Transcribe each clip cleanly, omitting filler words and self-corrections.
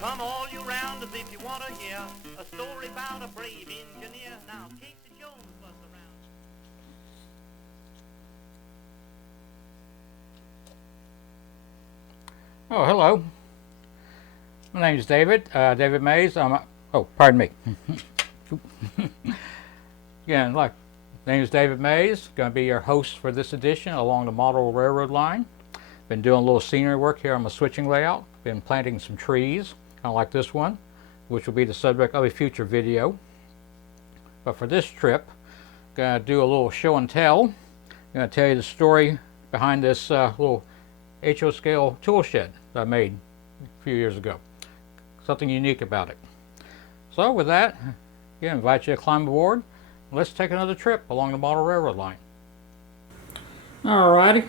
Come all you rounders if you want to hear a story about a brave engineer. Now, Casey Jones was around. Oh, hello. My name is David, David Mays. Oh, pardon me. Again, my name is David Mays. Going to be your host for this edition along the Model Railroad line. Been doing a little scenery work here on my switching layout. Been planting some trees, kind of like this one, which will be the subject of a future video. But for this trip, I'm going to do a little show and tell. I'm going to tell you the story behind this little HO scale tool shed that I made a few years ago. Something unique about it. So with that, again, I invite you to climb aboard. Let's take another trip along the Model Railroad line. Alrighty,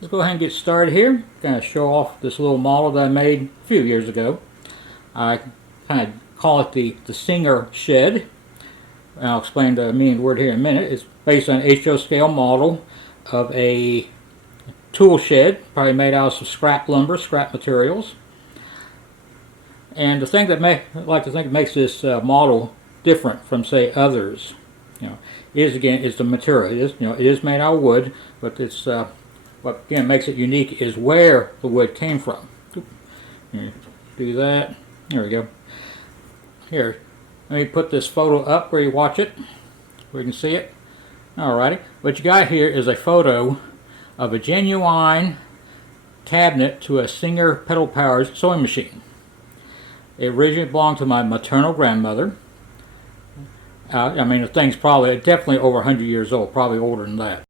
let's go ahead and get started here. Kind of show off this little model that I made a few years ago. I kind of call it the Singer Shed. And I'll explain the meaning of the word here in a minute. It's based on an HO scale model of a tool shed, probably made out of some scrap lumber, scrap materials. And the thing that I like to think makes this model different from, say, others, is the material. It is made out of wood, but it's what again makes it unique is where the wood came from. Do that. There we go. Here, let me put this photo up where you watch it, where you can see it. Alrighty, what you got here is a photo of a genuine cabinet to a Singer pedal-powered sewing machine. It originally belonged to my maternal grandmother. I mean, the thing's definitely over 100 years old, probably older than that.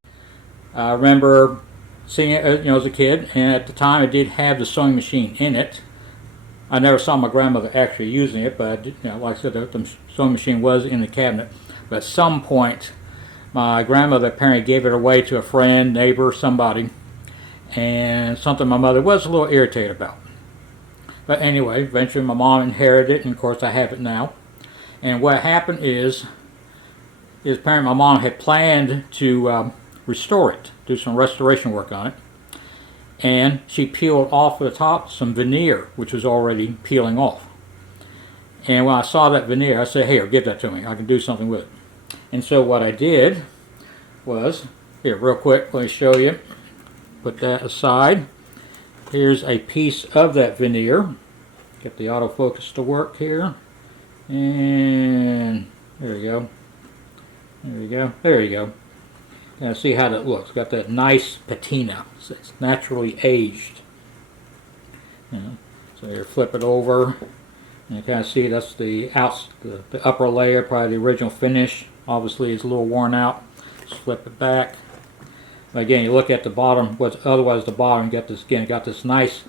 I remember seeing it, as a kid, and at the time it did have the sewing machine in it. I never saw my grandmother actually using it, but like I said, the sewing machine was in the cabinet. But at some point, my grandmother apparently gave it away to a friend, neighbor, somebody, and something my mother was a little irritated about. But anyway, eventually my mom inherited it, and of course I have it now. And what happened is apparently my mom had planned to restore it, do some restoration work on it, and she peeled off the top some veneer, which was already peeling off. And when I saw that veneer, I said, "Hey, give that to me. I can do something with it." And so what I did was, here, real quick, let me show you. Put that aside. Here's a piece of that veneer. Get the autofocus to work here. And there we go. There we go. There you go. Now see how that looks. Got that nice patina. So it's naturally aged. So here, flip it over. And you kind of see that's the upper layer, probably the original finish. Obviously it's a little worn out. Just flip it back. But again, you look at the bottom, what's otherwise the bottom, got this nice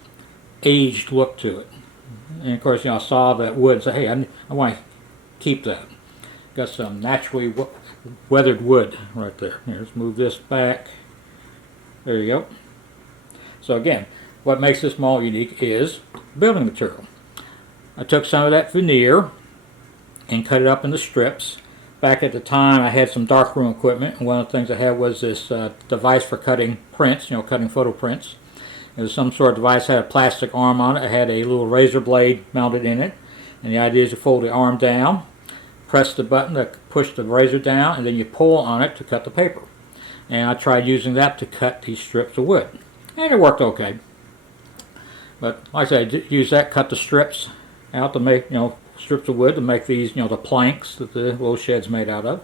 aged look to it. And of course, I saw that wood and said, "Hey, I want to keep that." Got some naturally weathered wood right there. Here, let's move this back. There you go. So again, what makes this model unique is building material. I took some of that veneer and cut it up into strips. Back at the time, I had some darkroom equipment, and one of the things I had was this device for cutting prints, cutting photo prints. It was some sort of device, had a plastic arm on it. It had a little razor blade mounted in it, and the idea is to fold the arm down, press the button to push the razor down, and then you pull on it to cut the paper. And I tried using that to cut these strips of wood, and it worked okay. But like I said, I used that, cut the strips out to make, strips of wood to make these, the planks that the little shed's made out of.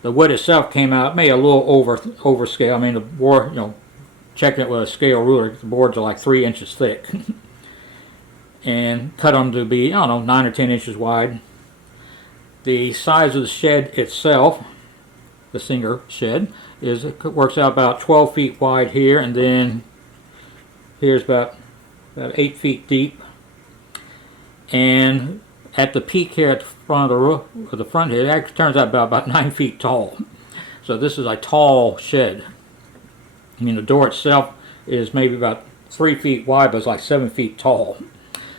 The wood itself came out, maybe a little over scale. I mean, the board, checking it with a scale ruler, the boards are like 3 inches thick. And cut them to be, 9 or 10 inches wide. The size of the shed itself, the Singer Shed, works out about 12 feet wide here, and then here's about 8 feet deep. And at the peak here at the front of the front here, it actually turns out about 9 feet tall. So this is a tall shed. I mean, the door itself is maybe about 3 feet wide, but it's like 7 feet tall.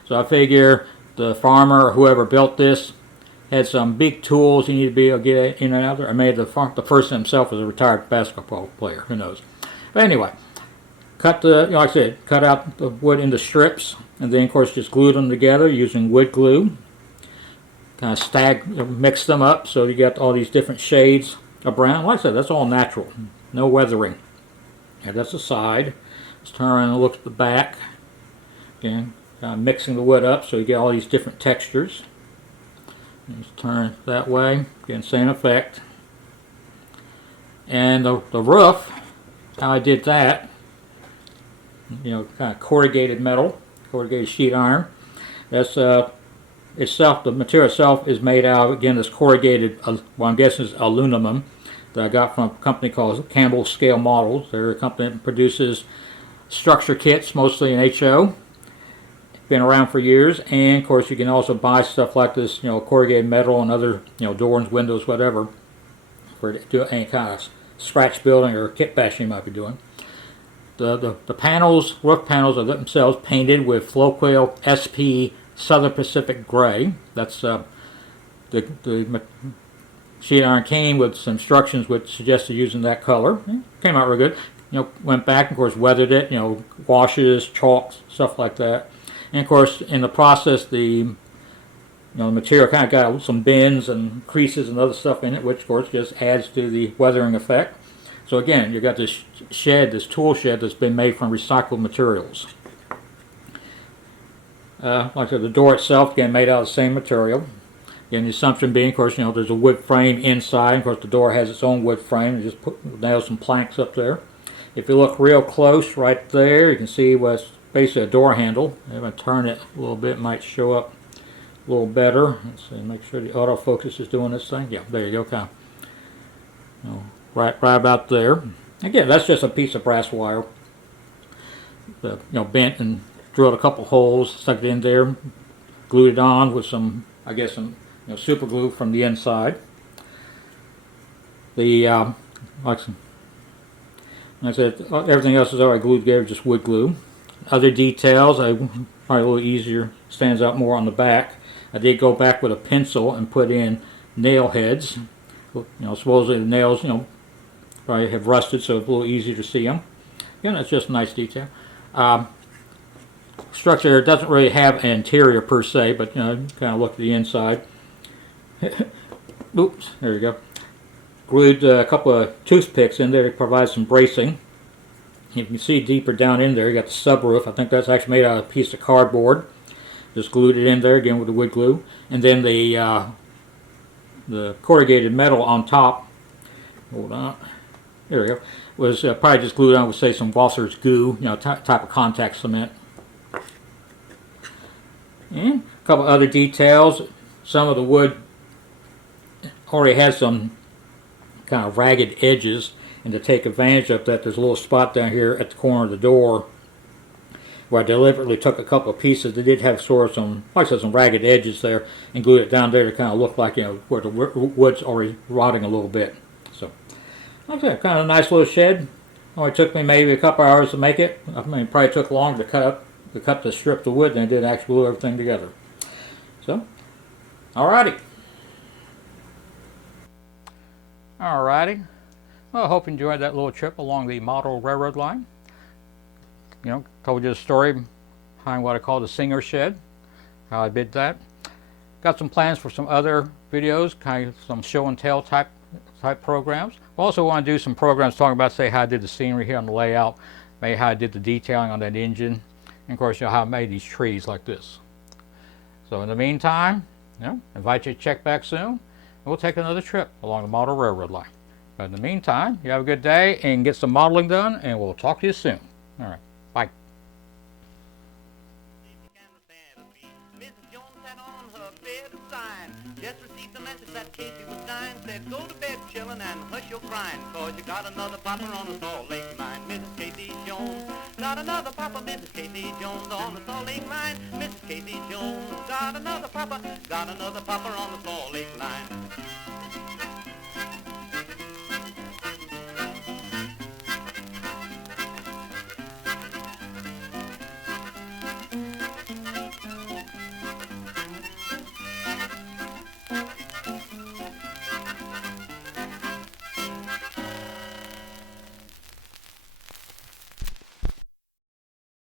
So I figure the farmer or whoever built this had some big tools you need to be able to get in and out there. Or maybe the person himself was a retired basketball player. Who knows? But anyway, cut like I said, cut out the wood into strips, and then of course just glued them together using wood glue. Kind of mix them up so you got all these different shades of brown. Like I said, that's all natural, no weathering. And that's the side. Let's turn around and look at the back. Again, kind of mixing the wood up so you get all these different textures. Just turn it that way. Again, same effect. And the roof, how I did that, kind of corrugated metal, corrugated sheet iron. That's itself, the material itself is made out of, again, this corrugated, well, I'm guessing is aluminum that I got from a company called Campbell Scale Models. They're a company that produces structure kits, mostly in HO. Been around for years, and of course you can also buy stuff like this, corrugated metal and other, doors, windows, whatever, for do any kind of scratch building or kit bashing you might be doing. The panels, roof panels, are themselves painted with Floquail SP Southern Pacific Gray. That's the sheet iron came with some instructions which suggested using that color. Came out real good. Went back and of course weathered it. Washes, chalks, stuff like that. And of course, in the process, the material kind of got some bends and creases and other stuff in it, which of course just adds to the weathering effect. So again, you've got this shed, this tool shed that's been made from recycled materials. Like I said, the door itself, again, made out of the same material. Again, the assumption being, of course, there's a wood frame inside. Of course, the door has its own wood frame. You just nail some planks up there. If you look real close right there, you can see what's basically a door handle. If I turn it a little bit, it might show up a little better. Let's see, make sure the autofocus is doing this thing. Yeah, there you go, kind of, right about there. Again, that's just a piece of brass wire, bent and drilled a couple holes, stuck it in there, glued it on with some, I guess, some super glue from the inside. The like I said, everything else is already glued together, just wood glue. Other details, probably a little easier, stands out more on the back. I did go back with a pencil and put in nail heads. Supposedly the nails, probably have rusted, so it's a little easier to see them. Again, that's just a nice detail. Structure doesn't really have an interior per se, but kind of look at the inside. Oops, there you go. Glued a couple of toothpicks in there to provide some bracing. You can see deeper down in there, you got the subroof. I think that's actually made out of a piece of cardboard. Just glued it in there again with the wood glue, and then the corrugated metal on top. Hold on, there we go. Was probably just glued on with, say, some Wasser's goo, type of contact cement. And a couple other details. Some of the wood already has some kind of ragged edges, and to take advantage of that, there's a little spot down here at the corner of the door where I deliberately took a couple of pieces that did have sort of some, like I said, some ragged edges there, and glued it down there to kind of look like, where the wood's already rotting a little bit. So, like I said, kind of a nice little shed. Only took me maybe a couple hours to make it. I mean, it probably took longer to cut the strip of wood than it did actually glue everything together. So, alrighty. Alrighty. Well, I hope you enjoyed that little trip along the model railroad line. Told you the story behind what I call the Singer Shed, how I did that. Got some plans for some other videos, kind of some show and tell type programs. I also want to do some programs talking about, say, how I did the scenery here on the layout, maybe how I did the detailing on that engine, and of course, how I made these trees like this. So in the meantime, invite you to check back soon, and we'll take another trip along the model railroad line. But in the meantime, you have a good day and get some modeling done, and we'll talk to you soon. All right, bye. Mrs. Jones had on her bed a sign. Just received a message that Casey was dying. Said, go to bed, chillin', and hush your crying, 'cause you got another popper on the Salt Lake mine. Mrs. Casey Jones got another popper. Mrs. Casey Jones on the Salt Lake mine. Mrs. Casey Jones got another popper on the Salt Lake line.